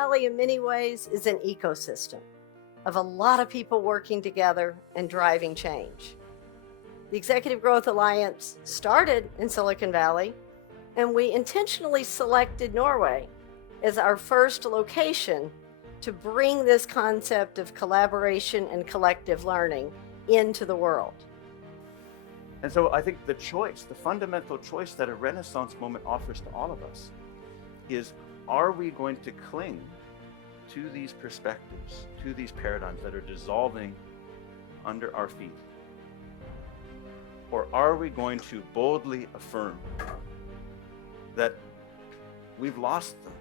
Valley, in many ways, is an ecosystem of a lot of people working together and driving change. The Executive Growth Alliance started in Silicon Valley, and we intentionally selected Norway as our first location to bring this concept of collaboration and collective learning into the world. And so I think the choice, the fundamental choice that a Renaissance moment offers to all of us is, are we going to cling to these perspectives, to these paradigms that are dissolving under our feet? Or are we going to boldly affirm that we've lost them?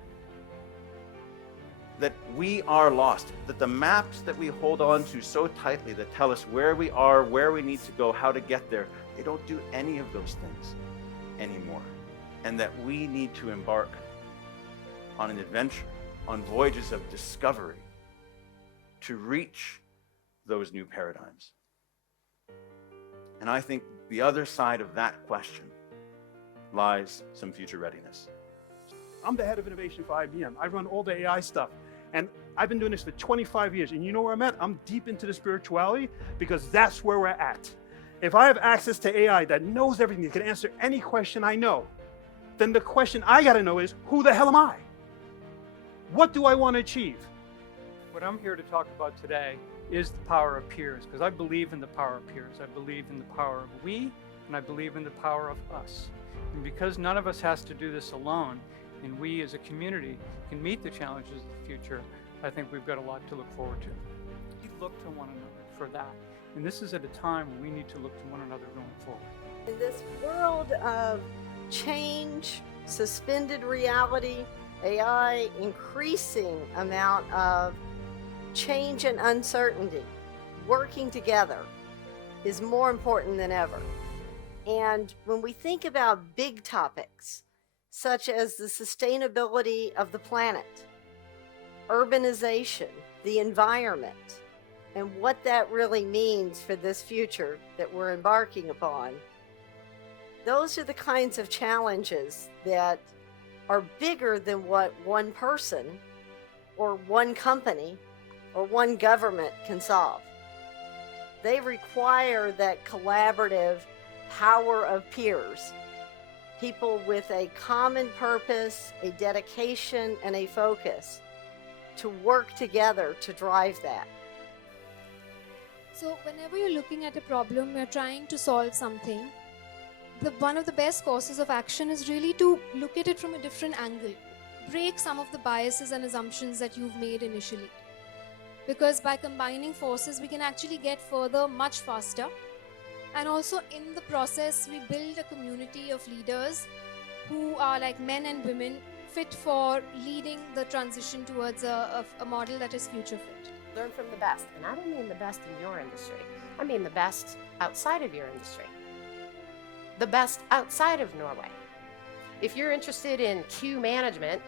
That we are lost, that the maps that we hold on to so tightly that tell us where we are, where we need to go, how to get there, they don't do any of those things anymore. And that we need to embark on an adventure, on voyages of discovery to reach those new paradigms. And I think the other side of that question lies some future readiness. I'm the head of innovation for IBM. I run all the AI stuff. And I've been doing this for 25 years. And you know where I'm at? I'm deep into the spirituality, because that's where we're at. If I have access to AI that knows everything, that can answer any question I know, then the question I gotta know is, who the hell am I? What do I want to achieve? What I'm here to talk about today is the power of peers, because I believe in the power of peers. I believe in the power of we, and I believe in the power of us. And because none of us has to do this alone, and we as a community can meet the challenges of the future, I think we've got a lot to look forward to. We look to one another for that. And this is at a time when we need to look to one another going forward. In this world of change, suspended reality, AI, increasing amount of change and uncertainty, working together is more important than ever. And when we think about big topics, such as the sustainability of the planet, urbanization, the environment, and what that really means for this future that we're embarking upon, those are the kinds of challenges that are bigger than what one person or one company or one government can solve. They require that collaborative power of peers, people with a common purpose, a dedication, and a focus to work together to drive that. So whenever you're looking at a problem, you're trying to solve something, one of the best courses of action is really to look at it from a different angle. Break some of the biases and assumptions that you've made initially. Because by combining forces, we can actually get further much faster. And also in the process, we build a community of leaders who are like men and women fit for leading the transition towards a model that is future fit. Learn from the best. And I don't mean the best in your industry. I mean the best outside of your industry. The best outside of Norway. If you're interested in queue management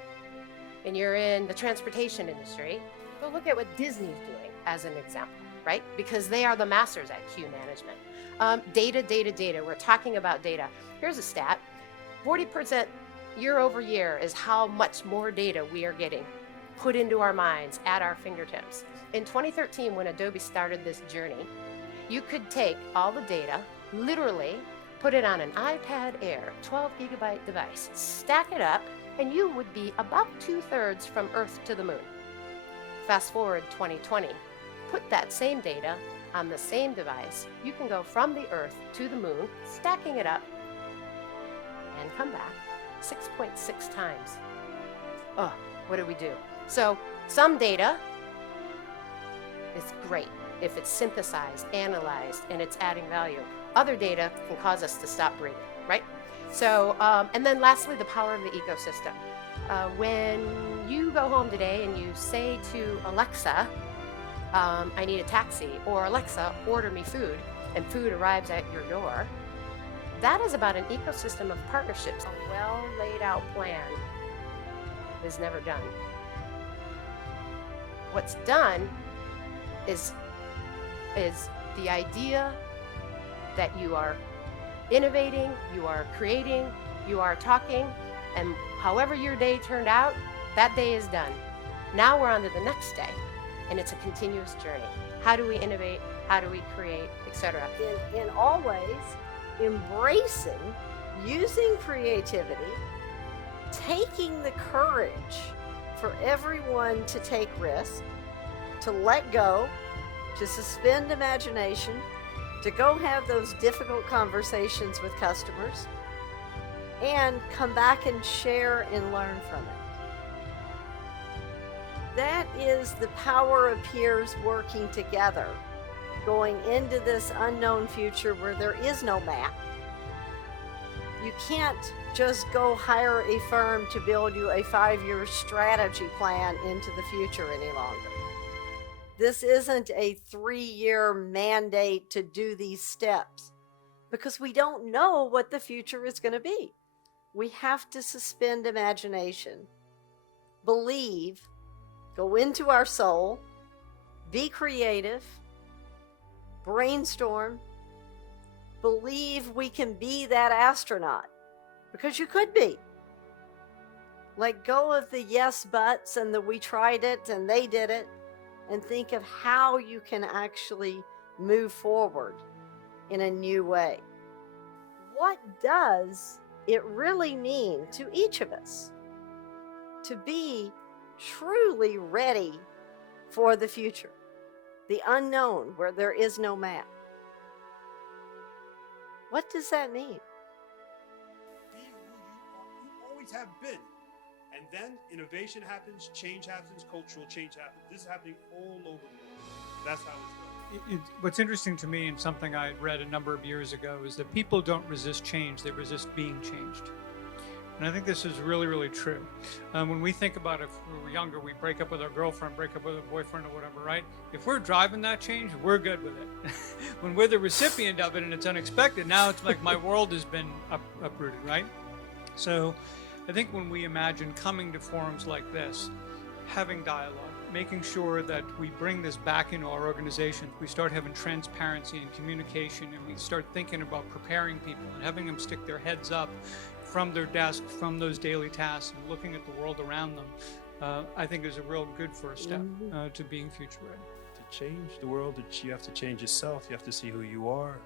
and you're in the transportation industry, go look at what Disney's doing as an example, right? Because they are the masters at queue management. Data. We're talking about data. Here's a stat. 40% year over year is how much more data we are getting put into our minds at our fingertips. In 2013, when Adobe started this journey, you could take all the data, literally put it on an iPad Air, 12 gigabyte device, stack it up, and you would be about 2/3 from Earth to the moon. Fast forward 2020, put that same data on the same device. You can go from the Earth to the moon, stacking it up, and come back 6.6 times. Oh, what do we do? So some data is great if it's synthesized, analyzed, and it's adding value. Other data can cause us to stop breathing, right? So, and then lastly, the power of the ecosystem. When you go home today and you say to Alexa, I need a taxi, or Alexa, order me food, and food arrives at your door, that is about an ecosystem of partnerships. A well laid out plan is never done. What's done is the idea that you are innovating, you are creating, you are talking, and however your day turned out, that day is done. Now we're on to the next day, and it's a continuous journey. How do we innovate? How do we create, etc.? In always embracing, using creativity, taking the courage for everyone to take risks, to let go, to suspend imagination, to go have those difficult conversations with customers, and come back and share and learn from it. That is the power of peers working together, going into this unknown future where there is no map. You can't just go hire a firm to build you a 5-year strategy plan into the future any longer. This isn't a 3-year mandate to do these steps because we don't know what the future is going to be. We have to suspend imagination, believe, go into our soul, be creative, brainstorm, believe we can be that astronaut, because you could be. Let go of the yes buts and the we tried it and they did it, and think of how you can actually move forward in a new way. What does it really mean to each of us to be truly ready for the future, the unknown where there is no map? What does that mean? Be who you always have been. And then innovation happens, change happens, cultural change happens. This is happening all over the world. That's how it's done. What's interesting to me, and something I read a number of years ago, is that people don't resist change, they resist being changed. And I think this is really, really true. When we think about if we were younger, we break up with our girlfriend, break up with our boyfriend or whatever, right? If we're driving that change, we're good with it. When we're the recipient of it and it's unexpected, now it's like my world has been uprooted, right? So I think when we imagine coming to forums like this, having dialogue, making sure that we bring this back into our organizations, we start having transparency and communication, and we start thinking about preparing people and having them stick their heads up from their desk, from those daily tasks, and looking at the world around them, I think is a real good first step to being future ready. To change the world, you have to change yourself. You have to see who you are.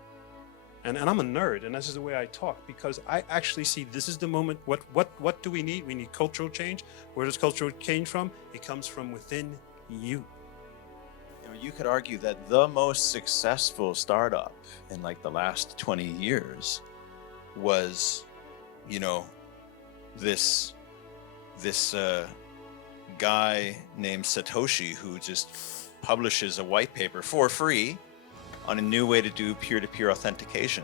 And I'm a nerd, and this is the way I talk, because I actually see this is the moment. What do we need? We need cultural change. Where does cultural change from? It comes from within you. You know, you could argue that the most successful startup in like the last 20 years was, you know, this guy named Satoshi, who just publishes a white paper for free on a new way to do peer-to-peer authentication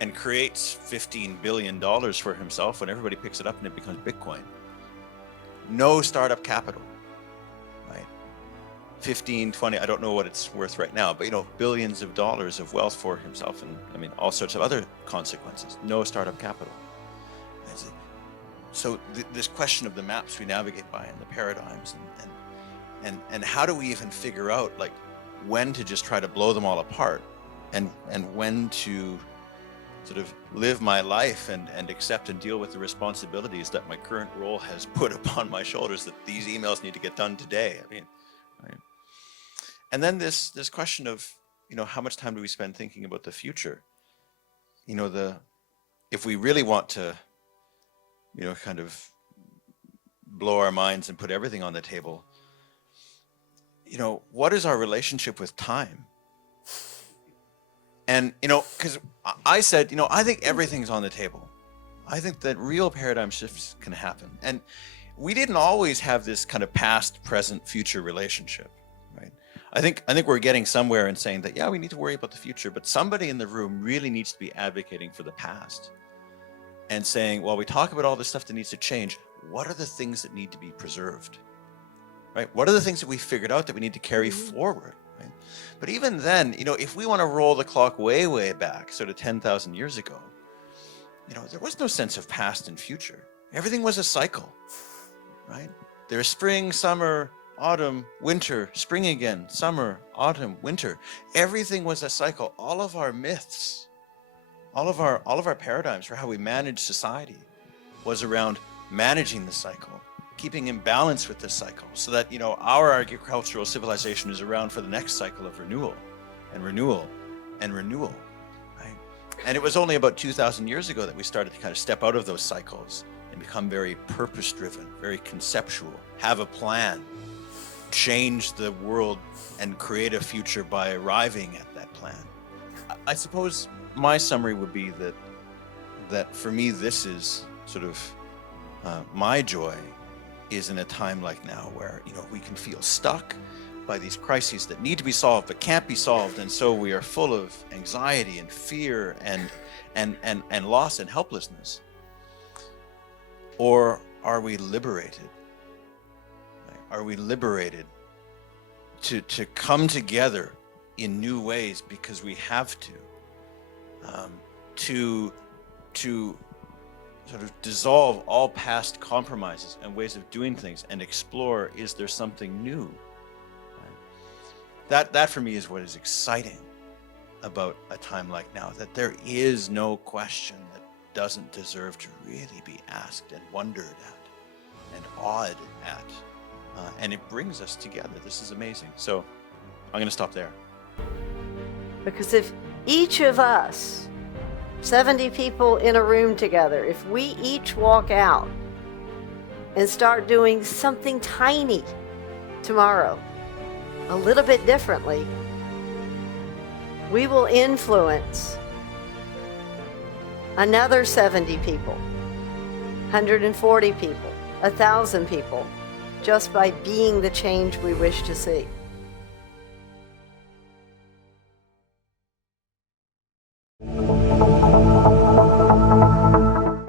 and creates $15 billion for himself when everybody picks it up and it becomes Bitcoin. No startup capital, right? 15, 20, I don't know what it's worth right now, but you know, billions of dollars of wealth for himself, and I mean, all sorts of other consequences. No startup capital. So this question of the maps we navigate by and the paradigms and how do we even figure out like when to just try to blow them all apart and when to sort of live my life and accept and deal with the responsibilities that my current role has put upon my shoulders, that these emails need to get done today. I mean, right? And then this question of, you know, how much time do we spend thinking about the future? You know, if we really want to, you know, kind of blow our minds and put everything on the table, you know, what is our relationship with time? And, you know, because I said, you know, I think everything's on the table. I think that real paradigm shifts can happen. And we didn't always have this kind of past, present, future relationship, right? I think we're getting somewhere in saying that, yeah, we need to worry about the future, but somebody in the room really needs to be advocating for the past and saying, while we talk about all this stuff that needs to change, what are the things that need to be preserved? Right? What are the things that we figured out that we need to carry forward? Right? But even then, you know, if we want to roll the clock way, way back, sort of 10,000 years ago, you know, there was no sense of past and future. Everything was a cycle, right? There's spring, summer, autumn, winter, spring again, summer, autumn, winter. Everything was a cycle. All of our myths, all of our paradigms for how we manage society was around managing the cycle, keeping in balance with this cycle, so that, you know, our agricultural civilization is around for the next cycle of renewal and renewal and renewal, right? And it was only about 2,000 years ago that we started to kind of step out of those cycles and become very purpose-driven, very conceptual, have a plan, change the world and create a future by arriving at that plan. I suppose my summary would be that for me, this is sort of my joy is in a time like now where, you know, we can feel stuck by these crises that need to be solved but can't be solved, and so we are full of anxiety and fear and loss and helplessness. Or are we liberated? Are we liberated to come together in new ways because we have to sort of dissolve all past compromises and ways of doing things and explore, is there something new? That for me is what is exciting about a time like now, that there is no question that doesn't deserve to really be asked and wondered at and awed at. And it brings us together. This is amazing. So I'm going to stop there. Because if each of us, 70 people in a room together, if we each walk out and start doing something tiny tomorrow, a little bit differently, we will influence another 70 people, 140 people, 1,000 people, just by being the change we wish to see.